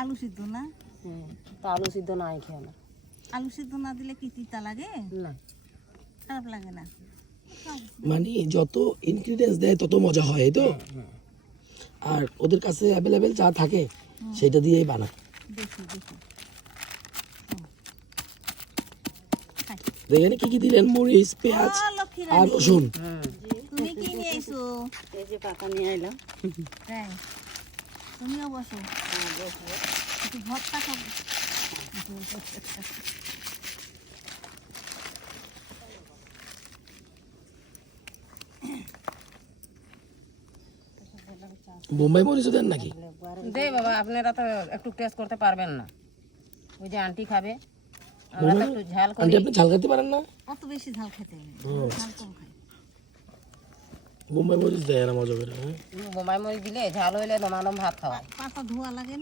আলু সিদ্ধ না? তো আলু সিদ্ধ নাই খেয়ে না। আলু সিদ্ধ না দিলে কি তিতা লাগে? না, খারাপ লাগে না? মানে যত ইনগ্রিডিয়েন্টস দেয় তত মজা হয়, এই তো। আর ওদের কাছে অ্যাভেলেবেল যা থাকে সেটা দিয়েই বানায়। দেখি দেখি দেখেন কি কি দিলেন, মরিচ, পেঁয়াজ লক্ষ্মী আর রানী, রসুন। তুমি কি নিয়ে আইছো? এই যে পাতা নিয়ে এলাম। তাই তুমিও বসো, একটু ভর্তা খাবো। বোম্বাই মরিচও দেন নাকি? দে বাবা, আপনারা তো একটু টেস্ট করতে পারবেন না। ওই যে আন্টি খাবে, আমরা তো একটু ঝাল করি। আন্টি আপনি ঝাল খেতে পারেন না? অত বেশি ঝাল খেতে হয় না, ঝাল কম খাই। বোম্বাই মরিচ দেয় না মজা করে, হ্যাঁ। বোম্বাই মরিচ দিলে ঝাল হইলে দমাদম ভাত খাওয়া। পাতা ধোয়া লাগে না?